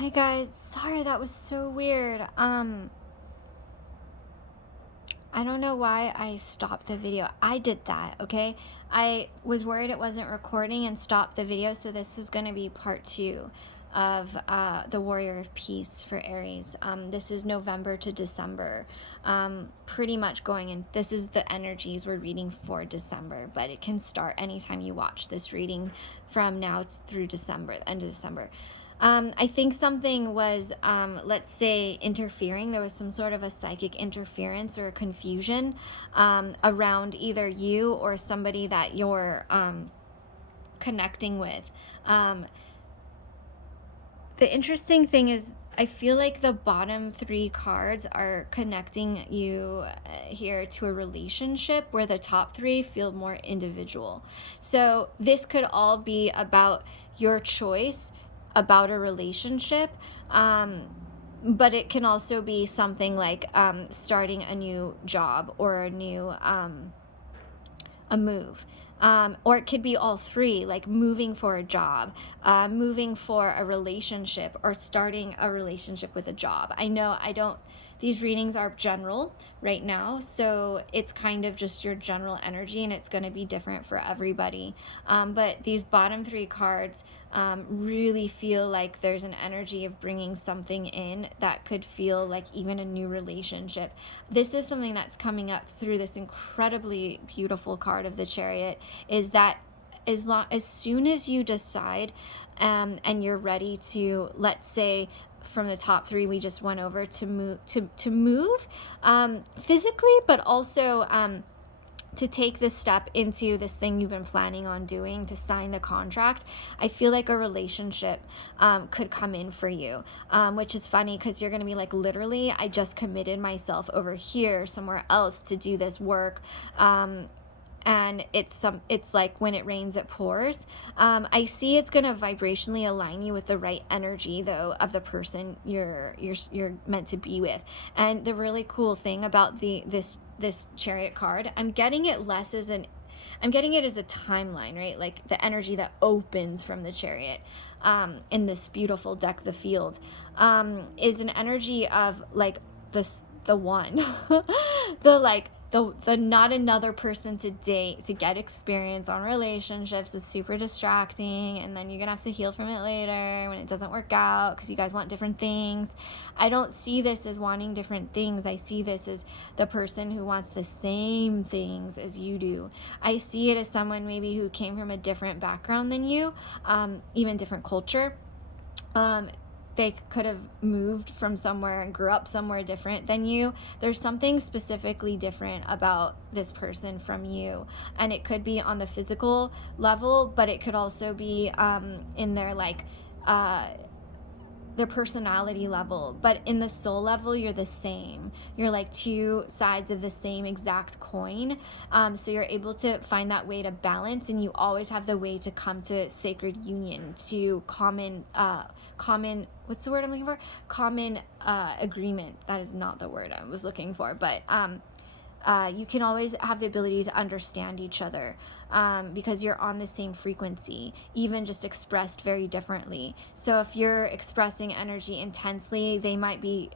Hi guys, sorry that was so weird. I don't know why I stopped the video. I did that, okay? I was worried it wasn't recording and stopped the video, so this is going to be part 2 of the Warrior of Peace for Aries. This is November to December. Pretty much going in, this is the energies we're reading for December, but it can start anytime you watch this reading from now through December, the end of December. I think something was, let's say, interfering. There was some sort of a psychic interference or confusion around either you or somebody that you're connecting with. The interesting thing is, I feel like the bottom 3 cards are connecting you here to a relationship, where the top 3 feel more individual. So this could all be about your choice about a relationship, but it can also be something like starting a new job or a move. Or it could be all 3, like moving for a job, moving for a relationship, or starting a relationship with a job. I know these readings are general right now, so it's kind of just your general energy, and it's going to be different for everybody. But these bottom 3 cards really feel like there's an energy of bringing something in that could feel like even a new relationship. This is something that's coming up through this incredibly beautiful card of the Chariot, is that as soon as you decide and you're ready to, let's say, from the top 3 we just went over, to move physically, but also to take this step into this thing you've been planning on doing, to sign the contract. I feel like a relationship could come in for you, which is funny because you're going to be like, literally, I just committed myself over here somewhere else to do this work. And it's like when it rains it pours. I see it's going to vibrationally align you with the right energy, though, of the person you're meant to be with. And the really cool thing about this Chariot card, I'm getting it as a timeline, right? Like the energy that opens from the Chariot in this beautiful deck, the Field, is an energy of like the one, the not another person to date, to get experience on relationships is super distracting, and then you're gonna have to heal from it later when it doesn't work out because you guys want different things. I don't see this as wanting different things. I see this as the person who wants the same things as you do. I see it as someone maybe who came from a different background than you, even different culture. They could have moved from somewhere and grew up somewhere different than you. There's something specifically different about this person from you, and it could be on the physical level, but it could also be in their their personality level. But in the soul level, you're the same. You're like 2 sides of the same exact coin. So you're able to find that way to balance, and you always have the way to come to sacred union, to common what's the word I'm looking for? Common agreement. That is not the word I was looking for, but you can always have the ability to understand each other because you're on the same frequency, even just expressed very differently. So if you're expressing energy intensely, they might be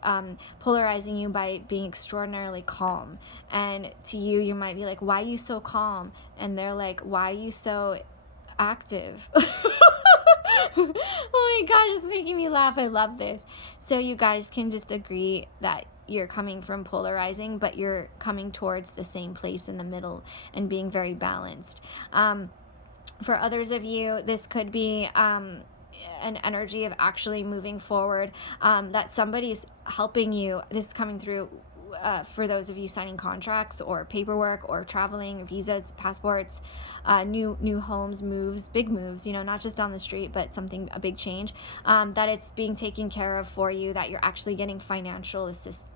polarizing you by being extraordinarily calm. And to you, you might be like, why are you so calm? And they're like, why are you so active? Oh my gosh, it's making me laugh. I love this. So you guys can just agree that you're coming from polarizing, but you're coming towards the same place in the middle and being very balanced. For others of you, this could be an energy of actually moving forward, that somebody's helping you. This is coming through for those of you signing contracts or paperwork or traveling, visas, passports, new homes, moves, big moves, not just down the street, but a big change, that it's being taken care of for you, that you're actually getting financial assistance.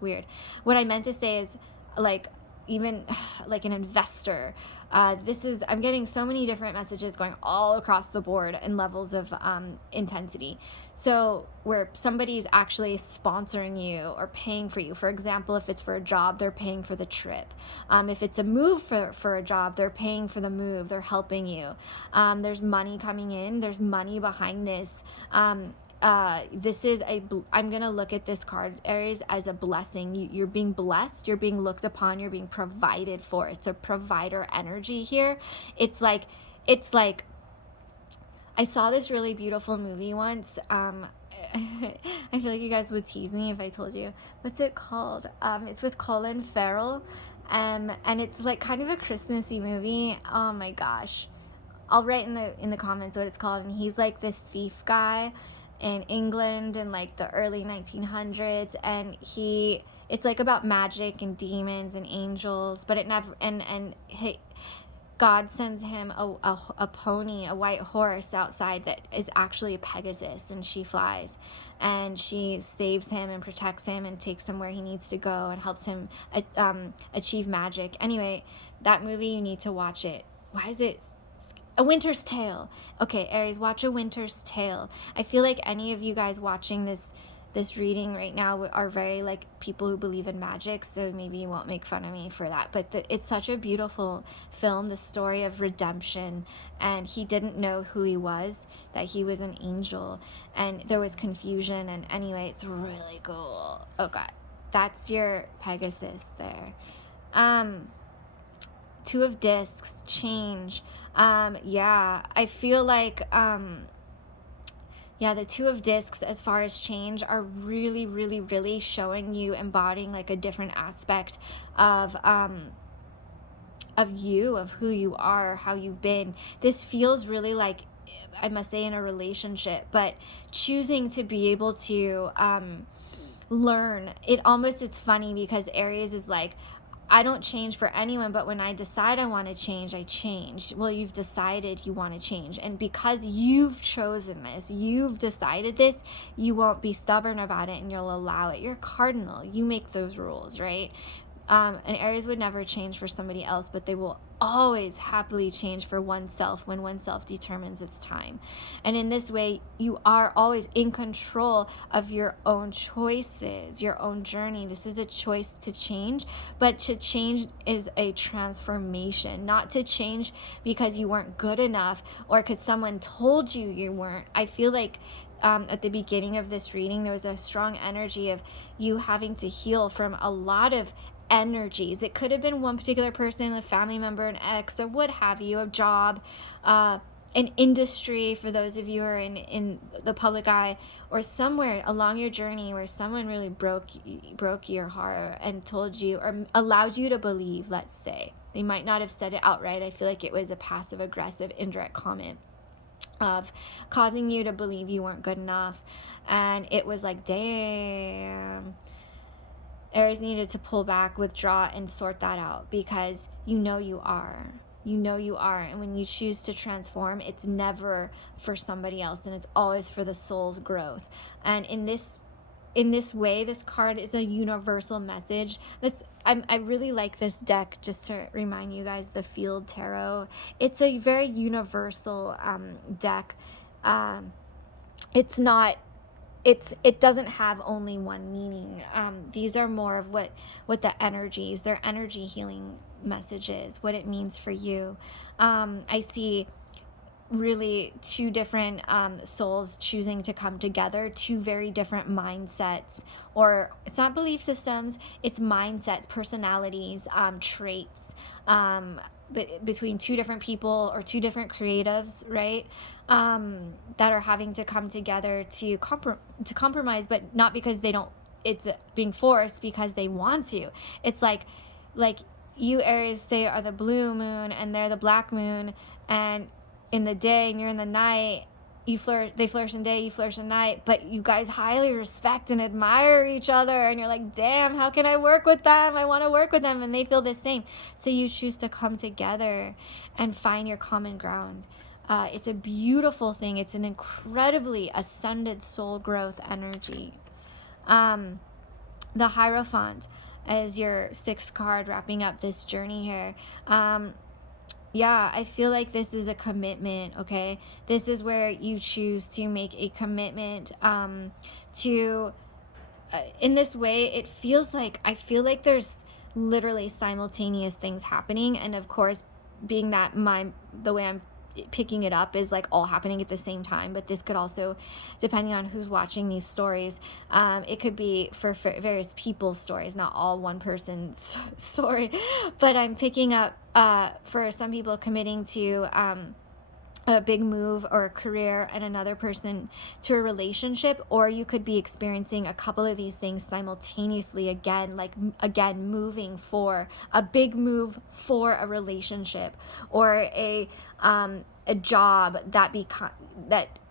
Weird. What I meant to say is, like, even like an investor. I'm getting so many different messages going all across the board and levels of intensity. So where somebody's actually sponsoring you or paying for you. For example, if it's for a job, they're paying for the trip. If it's a move for a job, they're paying for the move. They're helping you. There's money coming in. There's money behind this. this is I'm gonna look at this card, Aries, as a blessing. You're being blessed, you're being looked upon, you're being provided for. It's a provider energy here. It's like I saw this really beautiful movie once. I feel like you guys would tease me if I told you. What's it called? It's with Colin Farrell, and it's like kind of a Christmassy movie. Oh my gosh, I'll write in the comments what it's called. And he's like this thief guy in England in like the early 1900s, and it's like about magic and demons and angels, but it never and he, God sends him a pony, a white horse outside that is actually a Pegasus, and she flies, and she saves him and protects him and takes him where he needs to go and helps him achieve magic. Anyway, that movie, you need to watch it. Why is it A Winter's Tale? Okay, Aries, watch A Winter's Tale. I feel like any of you guys watching this reading right now are very like people who believe in magic, so maybe you won't make fun of me for that, but it's such a beautiful film, the story of redemption, and he didn't know who he was, that he was an angel, and there was confusion, and anyway, it's really cool. Okay, that's your Pegasus there. Two of Discs, change. Yeah, I feel like yeah, the Two of Discs, as far as change, are really, really, really showing you, embodying like a different aspect of you, of who you are, how you've been. This feels really like, I must say, in a relationship, but choosing to be able to learn. It's funny because Aries is like, I don't change for anyone, but when I decide I want to change, I change. Well, you've decided you want to change. And because you've chosen this, you've decided this, you won't be stubborn about it and you'll allow it. You're cardinal. You make those rules, right? And Aries would never change for somebody else, but they will always happily change for oneself when oneself determines it's time. And in this way, you are always in control of your own choices, your own journey. This is a choice to change, but to change is a transformation, not to change because you weren't good enough or because someone told you weren't. I feel like at the beginning of this reading, there was a strong energy of you having to heal from a lot of energies. It could have been one particular person, a family member, an ex, or what have you, a job, an industry, for those of you who are in the public eye, or somewhere along your journey where someone really broke your heart and told you, or allowed you to believe, let's say. They might not have said it outright. I feel like it was a passive aggressive indirect comment of causing you to believe you weren't good enough. And it was like, damn, Aries needed to pull back, withdraw, and sort that out, because you know you are. You know you are. And when you choose to transform, it's never for somebody else, and it's always for the soul's growth. And in this way, this card is a universal message. I really like this deck, just to remind you guys, the Field Tarot. It's a very universal deck. It doesn't have only one meaning. These are more of what the energies, their energy healing messages, what it means for you. I see really two different souls choosing to come together, two very different mindsets, or it's not belief systems, it's mindsets, personalities, traits, between two different people or two different creatives, right? That are having to come together to compromise, but not because they don't, it's being forced, because they want to. It's like you, Aries, say, are the blue moon and they're the black moon, and in the day and you're in the night, they flourish in the day, you flourish in the night, but you guys highly respect and admire each other, and you're like, damn, how can I work with them? I want to work with them, and they feel the same. So you choose to come together and find your common ground. It's a beautiful thing. It's an incredibly ascended soul growth energy. The Hierophant as your sixth card, wrapping up this journey here. Yeah, I feel like this is a commitment, okay? This is where you choose to make a commitment to, in this way, I feel like there's literally simultaneous things happening. And of course, being that the way I'm picking it up is like all happening at the same time, but this could also, depending on who's watching these stories, it could be for various people's stories, not all one person's story. But I'm picking up for some people committing to a big move or a career, and another person to a relationship, or you could be experiencing a couple of these things simultaneously, again, like again moving for a big move for a relationship, or a job that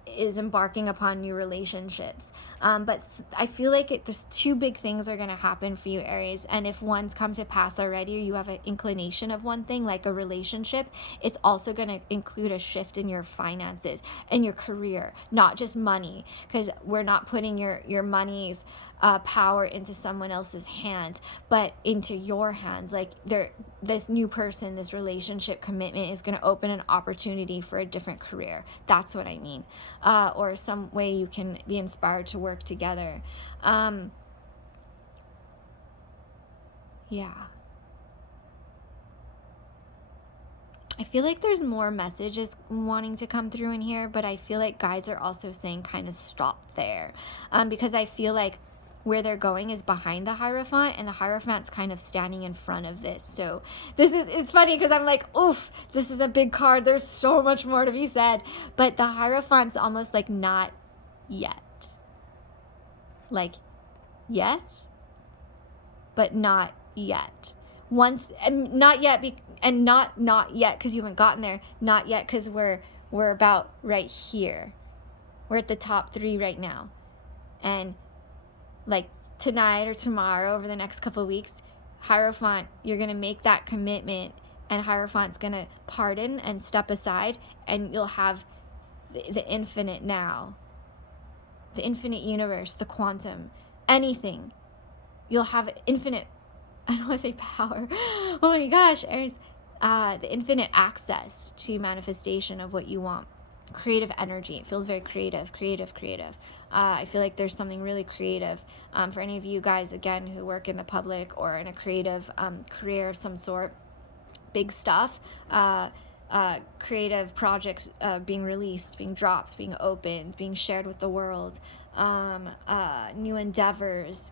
is embarking upon new relationships. But I feel like there's two big things are going to happen for you, Aries. And if one's come to pass already, or you have an inclination of one thing, like a relationship, it's also going to include a shift in your finances and your career, not just money, because we're not putting your money's power into someone else's hands, but into your hands. Like this new person, this relationship commitment is going to open an opportunity for a different career. That's what I mean. Or some way you can be inspired to work together. Yeah. I feel like there's more messages wanting to come through in here, but I feel like guides are also saying kind of stop there. Because I feel like where they're going is behind the Hierophant, and the Hierophant's kind of standing in front of this. So it's funny because I'm like, oof, this is a big card. There's so much more to be said. But the Hierophant's almost like not yet. Like, yes, but not yet. Once, and not yet, and not yet because you haven't gotten there. Not yet because we're about right here. We're at the top 3 right now. And like tonight or tomorrow, over the next couple of weeks, Hierophant, you're going to make that commitment, and Hierophant's going to pardon and step aside, and you'll have the infinite now, the infinite universe, the quantum, anything. You'll have infinite, I don't want to say power. Oh my gosh, Aries. The infinite access to manifestation of what you want. Creative energy. It feels very creative. I feel like there's something really creative for any of you guys, again, who work in the public or in a creative career of some sort. Big stuff. Creative projects being released, being dropped, being opened, being shared with the world. New endeavors.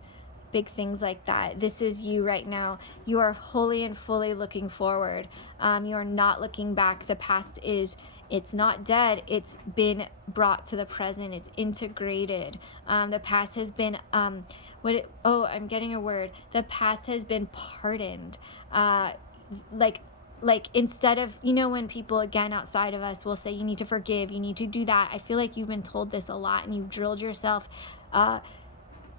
Big things like that. This is you right now. You are wholly and fully looking forward. You are not looking back. The past it's not dead. It's been brought to the present. It's integrated. The past has been I'm getting a word. The past has been pardoned. Like instead of, when people again outside of us will say you need to forgive, you need to do that. I feel like you've been told this a lot, and you've drilled yourself,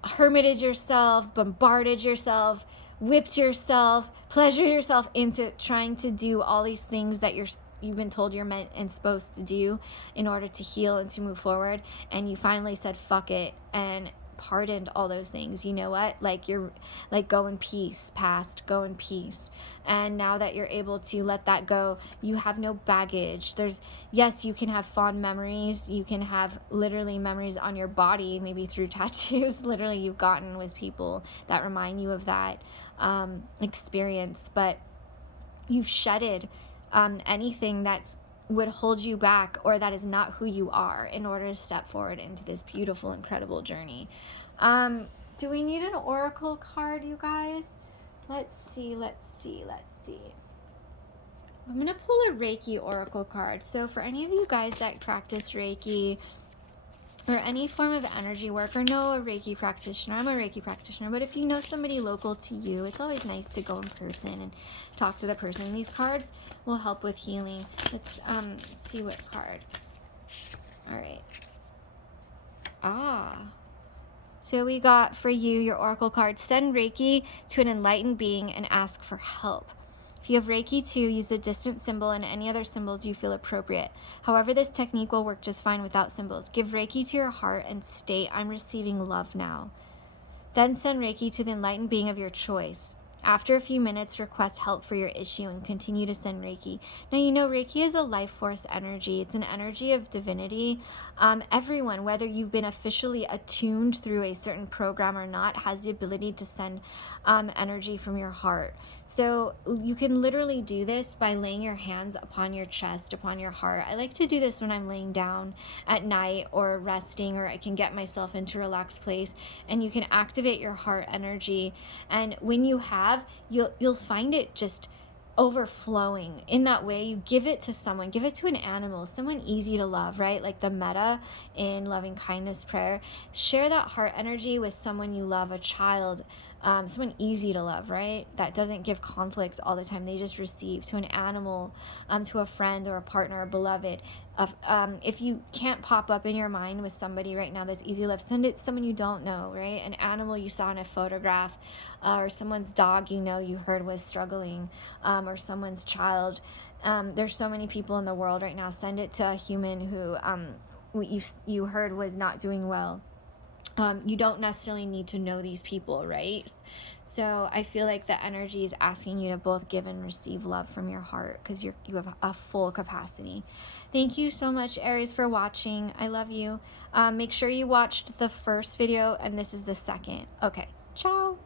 hermited yourself, bombarded yourself, whipped yourself, pleasured yourself into trying to do all these things that you've been told you're meant and supposed to do in order to heal and to move forward. And you finally said fuck it and pardoned all those things. You know what? Like, you're like, go in peace, past, go in peace. And now that you're able to let that go, you have no baggage. Yes, you can have fond memories. You can have literally memories on your body, maybe through tattoos literally you've gotten with people that remind you of that experience. But you've shedded anything that would hold you back, or that is not who you are, in order to step forward into this beautiful, incredible journey. Do we need an oracle card, you guys? Let's see. I'm going to pull a Reiki oracle card. So for any of you guys that practice Reiki or any form of energy work, or know a Reiki practitioner, I'm a Reiki practitioner, but if you know somebody local to you, it's always nice to go in person and talk to the person. These cards will help with healing. Let's see what card. All right. So we got for you your oracle card: send Reiki to an enlightened being and ask for help. If you have Reiki 2, use the distance symbol and any other symbols you feel appropriate. However, this technique will work just fine without symbols. Give Reiki to your heart and state, I'm receiving love now. Then send Reiki to the enlightened being of your choice. After a few minutes, request help for your issue and continue to send Reiki. Now, you know, Reiki is a life force energy. It's an energy of divinity. Everyone, whether you've been officially attuned through a certain program or not, has the ability to send energy from your heart. So you can literally do this by laying your hands upon your chest, upon your heart. I like to do this when I'm laying down at night or resting, or I can get myself into a relaxed place, and you can activate your heart energy. And when you have, you'll find it just overflowing. In that way, you give it to someone, give it to an animal, someone easy to love, right? Like the metta in loving kindness prayer. Share that heart energy with someone you love, a child, someone easy to love, right? That doesn't give conflicts all the time. They just receive. To an animal, to a friend or a partner, a beloved. If you can't pop up in your mind with somebody right now that's easy to love, send it to someone you don't know, right? An animal you saw in a photograph, or someone's dog you know you heard was struggling, or someone's child. There's so many people in the world right now. Send it to a human who you heard was not doing well. You don't necessarily need to know these people, right? So I feel like the energy is asking you to both give and receive love from your heart, because you have a full capacity. Thank you so much, Aries, for watching. I love you. Make sure you watched the first video, and this is the second. Okay, ciao.